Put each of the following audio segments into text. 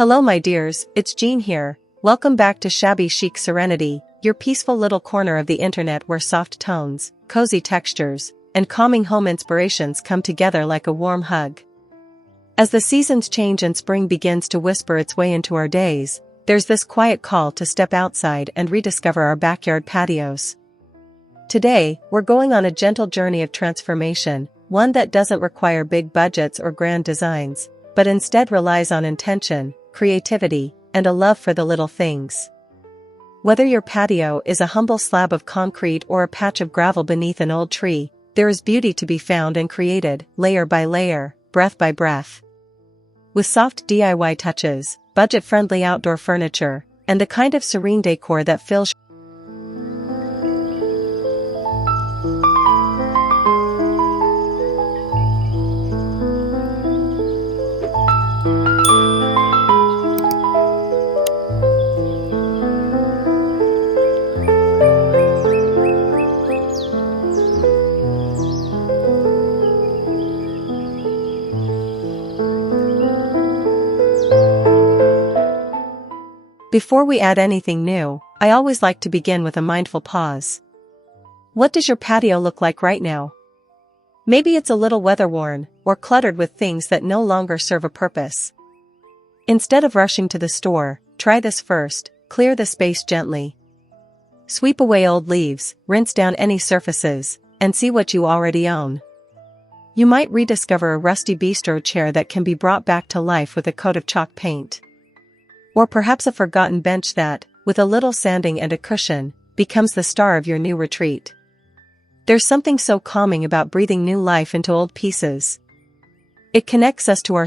Hello my dears, it's Jean here. Welcome back to Shabby Chic Serenity, your peaceful little corner of the internet where soft tones, cozy textures, and calming home inspirations come together like a warm hug. As the seasons change and spring begins to whisper its way into our days, there's this quiet call to step outside and rediscover our backyard patios. Today, we're going on a gentle journey of transformation, one that doesn't require big budgets or grand designs, but instead relies on intention, creativity, and a love for the little things. Whether your patio is a humble slab of concrete or a patch of gravel beneath an old tree, there is beauty to be found and created, layer by layer, breath by breath. With soft DIY touches, budget-friendly outdoor furniture, and the kind of serene decor that fills Before we add anything new, I always like to begin with a mindful pause. What does your patio look like right now? Maybe it's a little weather-worn, or cluttered with things that no longer serve a purpose. Instead of rushing to the store, try this first: clear the space gently. Sweep away old leaves, rinse down any surfaces, and see what you already own. You might rediscover a rusty bistro chair that can be brought back to life with a coat of chalk paint. Or perhaps a forgotten bench that, with a little sanding and a cushion, becomes the star of your new retreat. There's something so calming about breathing new life into old pieces. It connects us to our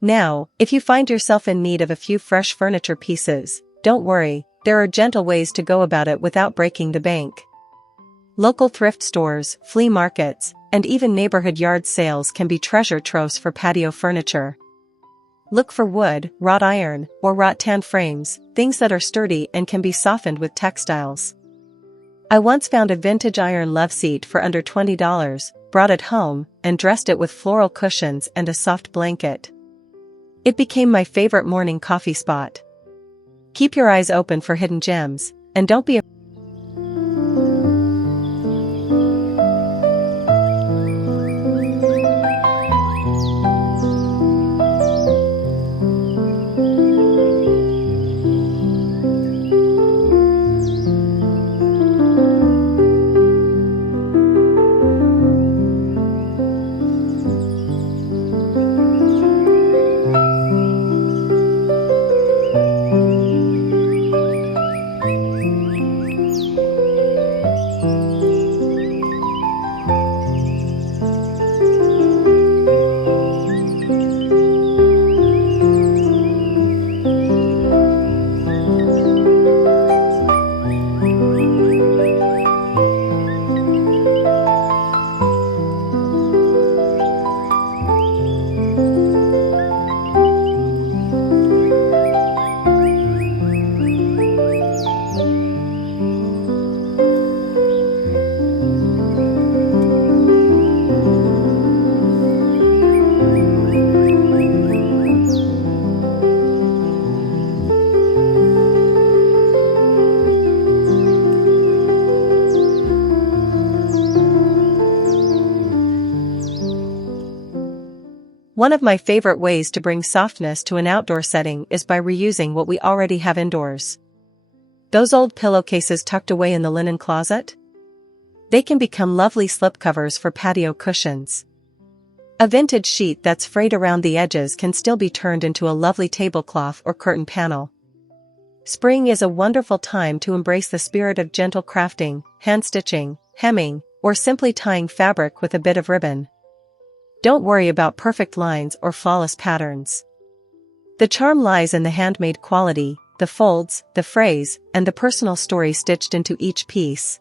Now, if you find yourself in need of a few fresh furniture pieces, don't worry, there are gentle ways to go about it without breaking the bank. Local thrift stores, flea markets, and even neighborhood yard sales can be treasure troves for patio furniture. Look for wood, wrought iron, or wrought tan frames, things that are sturdy and can be softened with textiles. I once found a vintage iron love seat for under $20, brought it home, and dressed it with floral cushions and a soft blanket. It became my favorite morning coffee spot. Keep your eyes open for hidden gems, and don't be One of my favorite ways to bring softness to an outdoor setting is by reusing what we already have indoors. Those old pillowcases tucked away in the linen closet? They can become lovely slipcovers for patio cushions. A vintage sheet that's frayed around the edges can still be turned into a lovely tablecloth or curtain panel. Spring is a wonderful time to embrace the spirit of gentle crafting, hand-stitching, hemming, or simply tying fabric with a bit of ribbon. Don't worry about perfect lines or flawless patterns. The charm lies in the handmade quality, the folds, the frays, and the personal story stitched into each piece.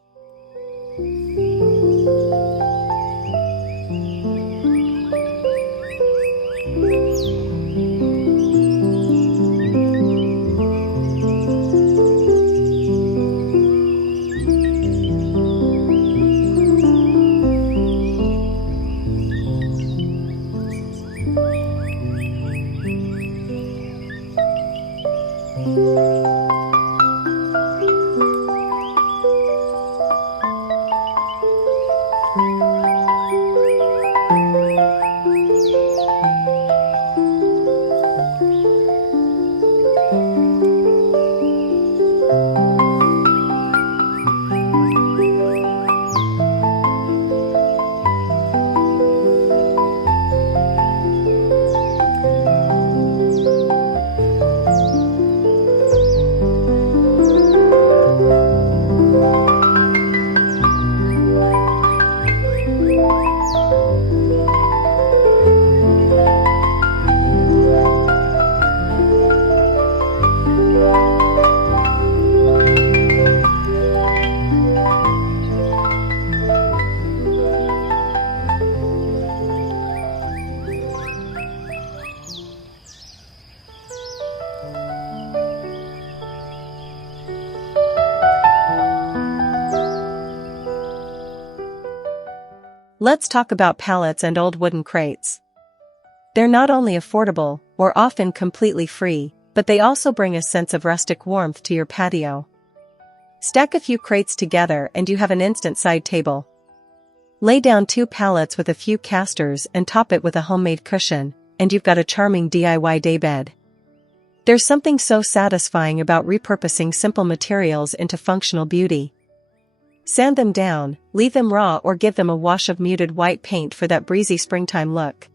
Let's talk about pallets and old wooden crates. They're not only affordable, or often completely free, but they also bring a sense of rustic warmth to your patio. Stack a few crates together and you have an instant side table. Lay down 2 pallets with a few casters and top it with a homemade cushion, and you've got a charming DIY daybed. There's something so satisfying about repurposing simple materials into functional beauty. Sand them down, leave them raw, or give them a wash of muted white paint for that breezy springtime look.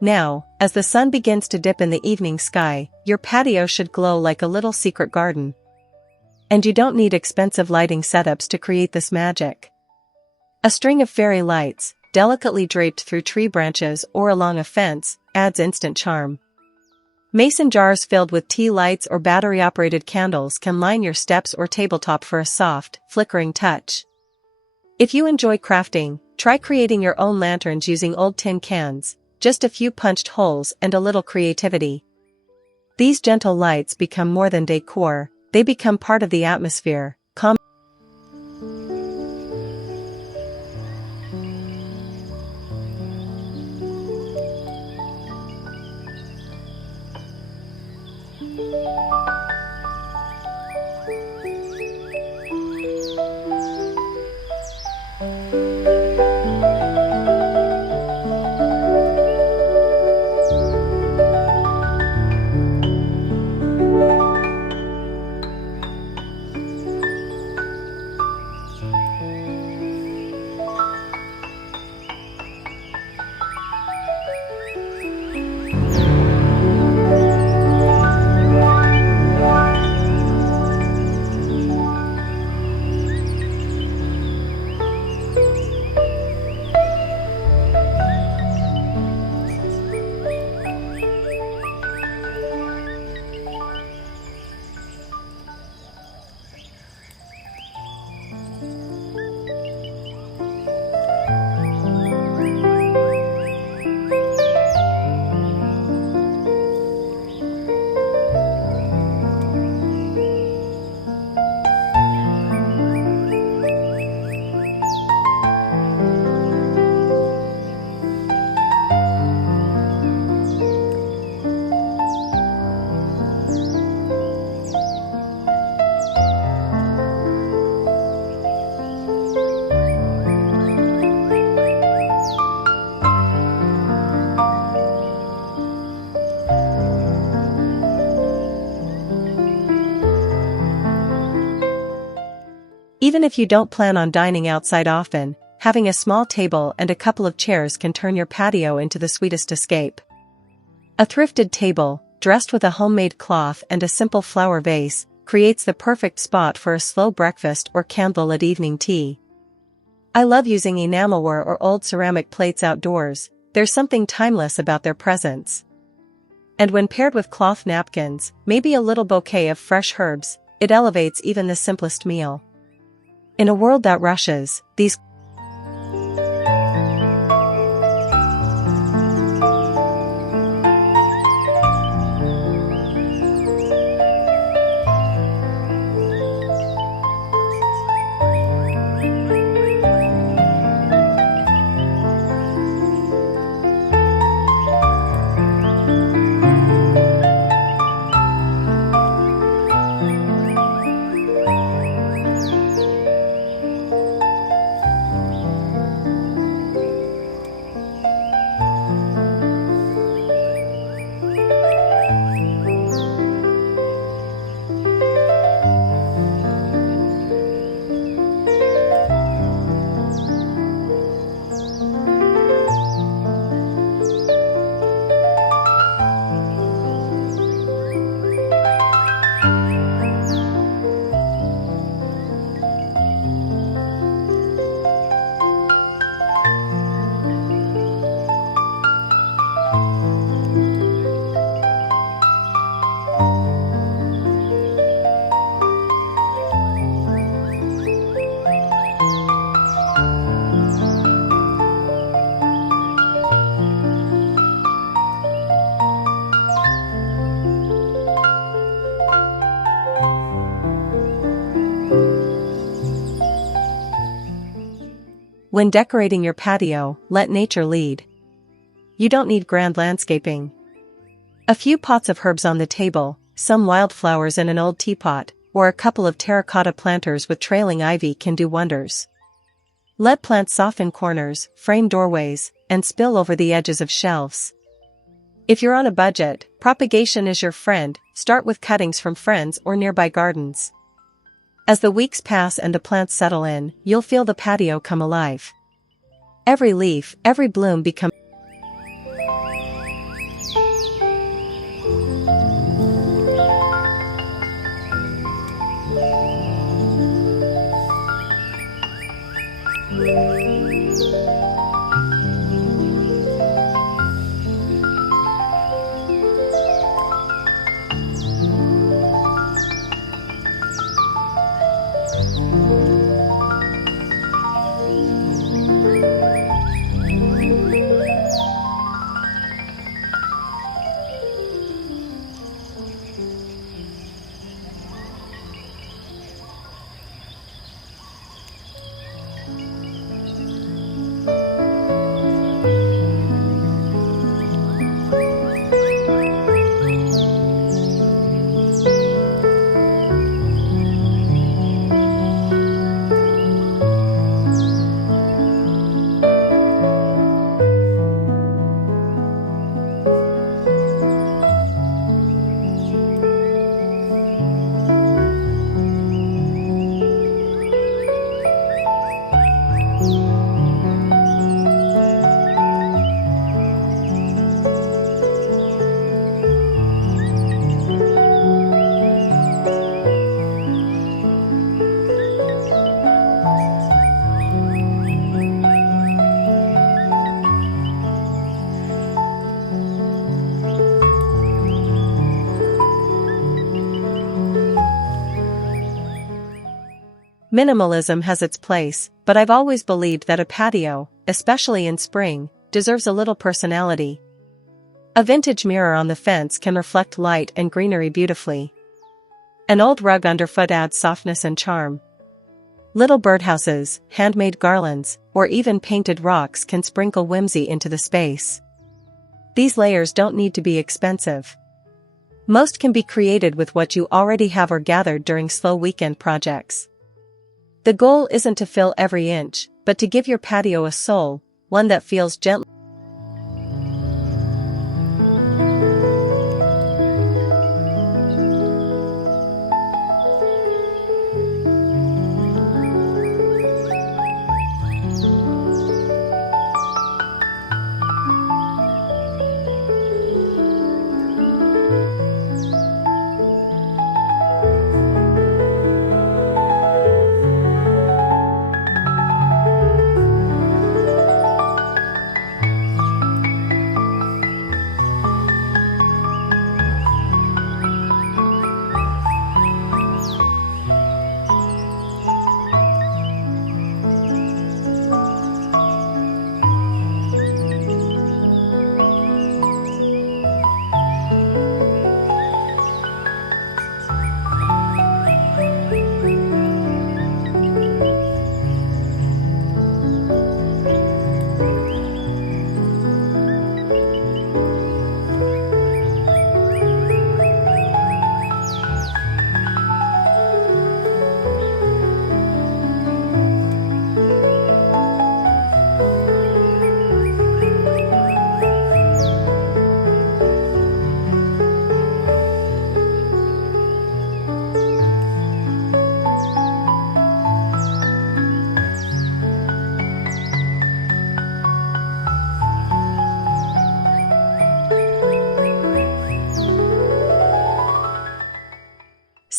Now, as the sun begins to dip in the evening sky, your patio should glow like a little secret garden. And you don't need expensive lighting setups to create this magic. A string of fairy lights, delicately draped through tree branches or along a fence, adds instant charm. Mason jars filled with tea lights or battery-operated candles can line your steps or tabletop for a soft, flickering touch. If you enjoy crafting, try creating your own lanterns using old tin cans. Just a few punched holes and a little creativity. These gentle lights become more than decor, they become part of the atmosphere. Even if you don't plan on dining outside often, having a small table and a couple of chairs can turn your patio into the sweetest escape. A thrifted table, dressed with a homemade cloth and a simple flower vase, creates the perfect spot for a slow breakfast or candlelit evening tea. I love using enamelware or old ceramic plates outdoors. There's something timeless about their presence. And when paired with cloth napkins, maybe a little bouquet of fresh herbs, it elevates even the simplest meal. In a world that rushes, these When decorating your patio, let nature lead. You don't need grand landscaping. A few pots of herbs on the table, some wildflowers in an old teapot, or a couple of terracotta planters with trailing ivy can do wonders. Let plants soften corners, frame doorways, and spill over the edges of shelves. If you're on a budget, propagation is your friend. Start with cuttings from friends or nearby gardens. As the weeks pass and the plants settle in, you'll feel the patio come alive. Every leaf, every bloom becomes Minimalism has its place, but I've always believed that a patio, especially in spring, deserves a little personality. A vintage mirror on the fence can reflect light and greenery beautifully. An old rug underfoot adds softness and charm. Little birdhouses, handmade garlands, or even painted rocks can sprinkle whimsy into the space. These layers don't need to be expensive. Most can be created with what you already have or gathered during slow weekend projects. The goal isn't to fill every inch, but to give your patio a soul, one that feels gently.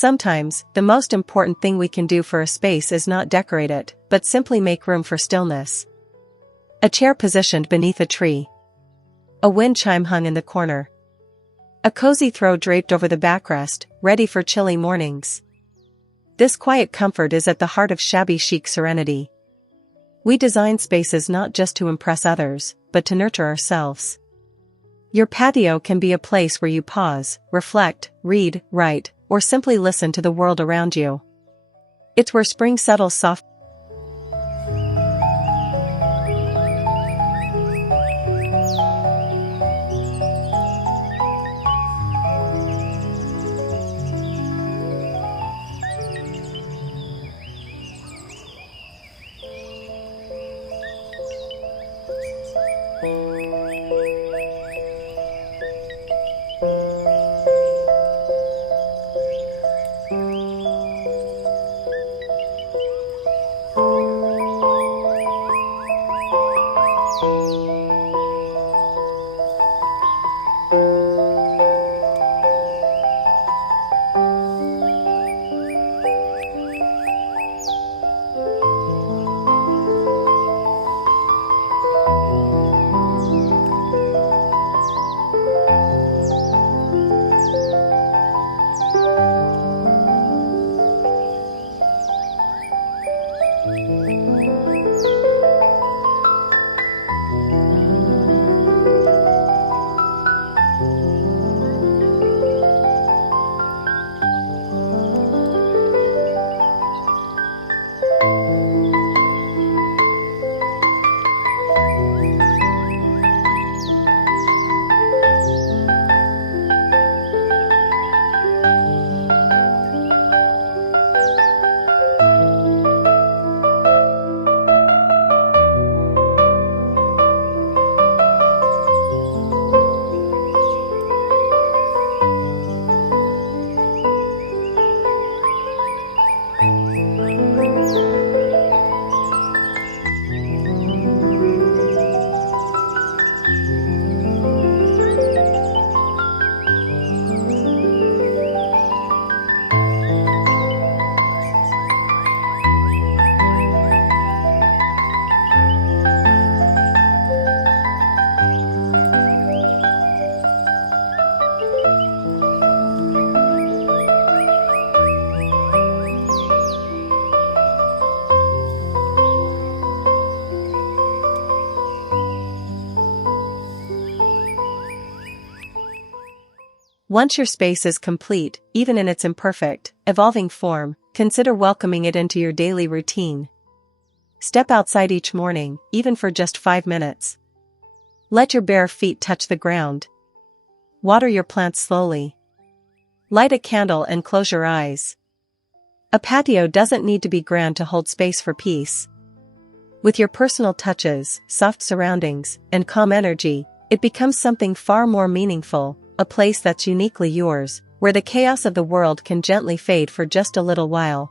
Sometimes, the most important thing we can do for a space is not decorate it, but simply make room for stillness. A chair positioned beneath a tree. A wind chime hung in the corner. A cozy throw draped over the backrest, ready for chilly mornings. This quiet comfort is at the heart of shabby chic serenity. We design spaces not just to impress others, but to nurture ourselves. Your patio can be a place where you pause, reflect, read, write, or simply listen to the world around you. It's where spring settles softly. Once your space is complete, even in its imperfect, evolving form, consider welcoming it into your daily routine. Step outside each morning, even for just 5 minutes. Let your bare feet touch the ground. Water your plants slowly. Light a candle and close your eyes. A patio doesn't need to be grand to hold space for peace. With your personal touches, soft surroundings, and calm energy, it becomes something far more meaningful, a place that's uniquely yours, where the chaos of the world can gently fade for just a little while.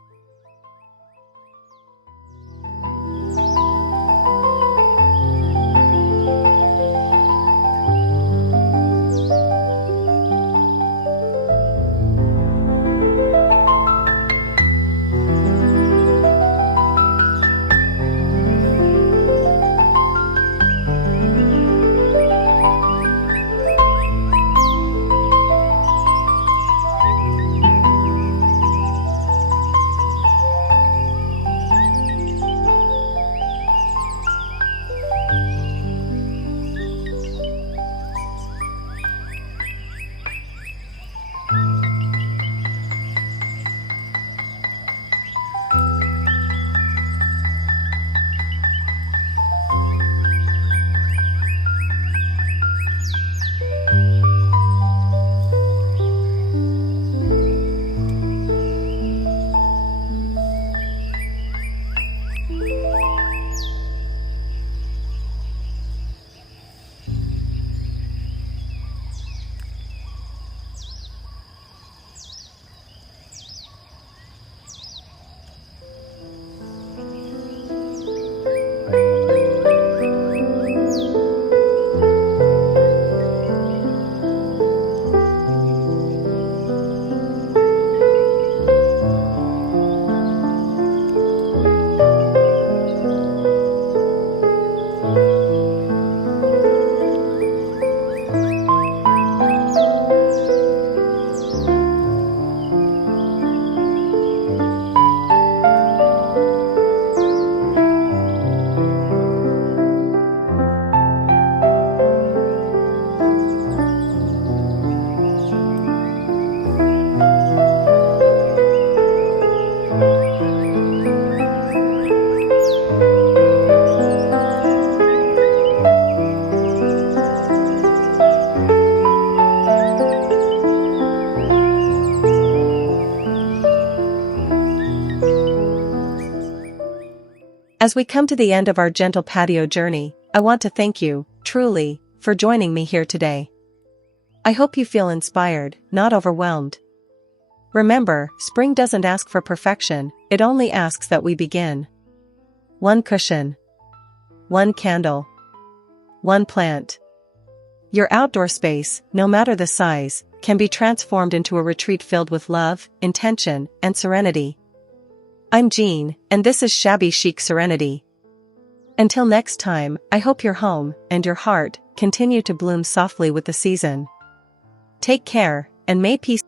As we come to the end of our gentle patio journey, I want to thank you, truly, for joining me here today. I hope you feel inspired, not overwhelmed. Remember, spring doesn't ask for perfection, it only asks that we begin. One cushion. One candle. One plant. Your outdoor space, no matter the size, can be transformed into a retreat filled with love, intention, and serenity. I'm Jean, and this is Shabby Chic Serenity. Until next time, I hope your home and your heart continue to bloom softly with the season. Take care, and may peace